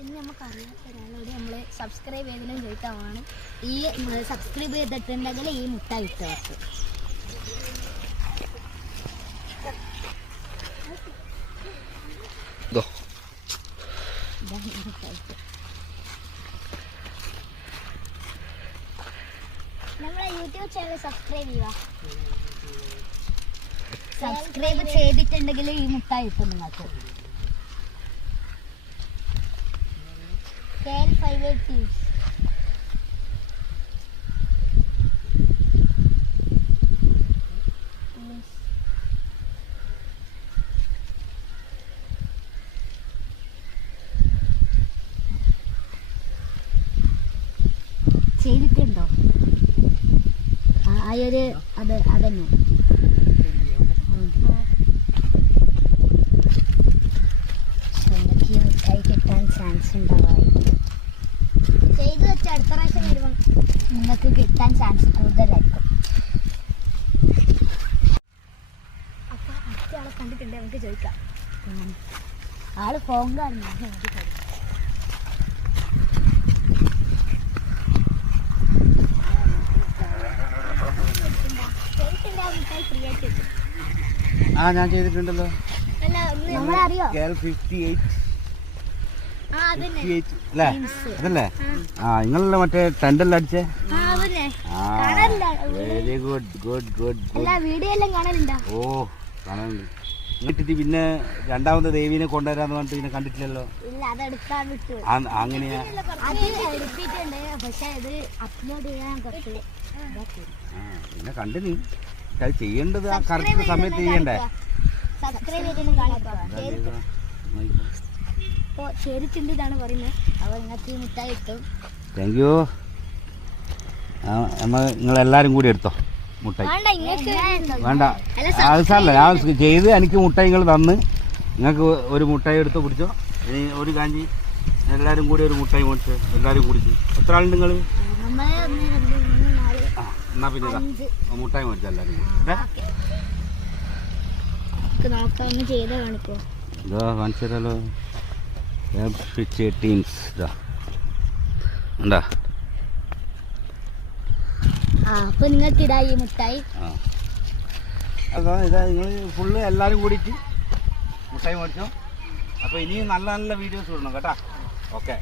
ഇന്ന് നമുക്കറിയാത്ത ഒരാളോട് നമ്മൾ സബ്സ്ക്രൈബ് ചെയ്തതിനും ചോദിക്കാമാണ്. ഈ സബ്സ്ക്രൈബ് ചെയ്തിട്ടുണ്ടെങ്കിൽ ഈ മുട്ട കിട്ടും. നമ്മളെ യൂട്യൂബ് ചാനൽ സബ്സ്ക്രൈബ് ചെയ്യുക. സബ്സ്ക്രൈബ് ചെയ്തിട്ടുണ്ടെങ്കിൽ ഈ മുട്ട കിട്ടും നിങ്ങൾക്ക്. KL58 teams. ചെയ്തിട്ടുണ്ടോ? ആയൊരു അതന്നെ മിഠായി കിട്ടാൻ ചാൻസ് ഉണ്ടാവായിരുന്നു. ചെയ്ത് വെച്ച അടുത്ത പ്രാവശ്യം വരുമ്പോൾ നിങ്ങൾക്ക് കിട്ടാൻ ചാൻസ് കൂടുതലായിരിക്കും. അപ്പൊ അടുത്ത ആളെ കണ്ടിട്ടുണ്ട്, നമുക്ക് ചോദിക്കാം. ആള് ഫോൺ കാണുന്നു. ഞാൻ ചെയ്തിട്ടുണ്ടല്ലോ. നമ്മളറിയോ? അതല്ലേ? നിങ്ങളല്ലേ മറ്റേ ടെൻഡെല്ലാം അടിച്ചേ? Very good good good video എല്ലാം കാണലുണ്ടോ? ഓ കാണലുണ്ട്. എന്നിട്ട് പിന്നെ രണ്ടാമത് ദേവീനെ കൊണ്ടുവരാന്ന് പറഞ്ഞിട്ട് പിന്നെ കണ്ടിട്ടില്ലല്ലോ. അങ്ങനെയാ? പിന്നെ കണ്ടിനി അത് ചെയ്യേണ്ടത് ആ കറക്റ്റ് സമയത്ത് ചെയ്യണ്ടേ. Thank you. നിങ്ങളെല്ലാരും കൂടി എടുത്തോ മുട്ടായി. വേണ്ട, അത് സാറല്ല, ഞാൻ ചെയ്ത് എനിക്ക് മുട്ടായി നിങ്ങൾ തന്ന് നിങ്ങൾക്ക് ഒരു മുട്ടായി എടുത്ത് കുടിച്ചോ. ഇനി ഒരു കാഞ്ചി എല്ലാവരും കൂടി ഒരു മുട്ടായി മേടിച്ച് എല്ലാവരും കുടിച്ചു. എത്ര ആളുണ്ട് നിങ്ങൾ? എന്നാ പിന്നെ മുട്ടായി മേടിച്ച എല്ലാവരും ഇതാ കാണിച്ചാലോ. ടീംസ് ഇതാ ഉണ്ടാ. അതാ ഇതാ നിങ്ങൾ ഫുള്ള് എല്ലാവരും കൂടിയിട്ട് മുട്ടായി മേടിച്ചോ. അപ്പോൾ ഇനിയും നല്ല നല്ല വീഡിയോസ് ഇടണം കേട്ടോ. ഓക്കെ.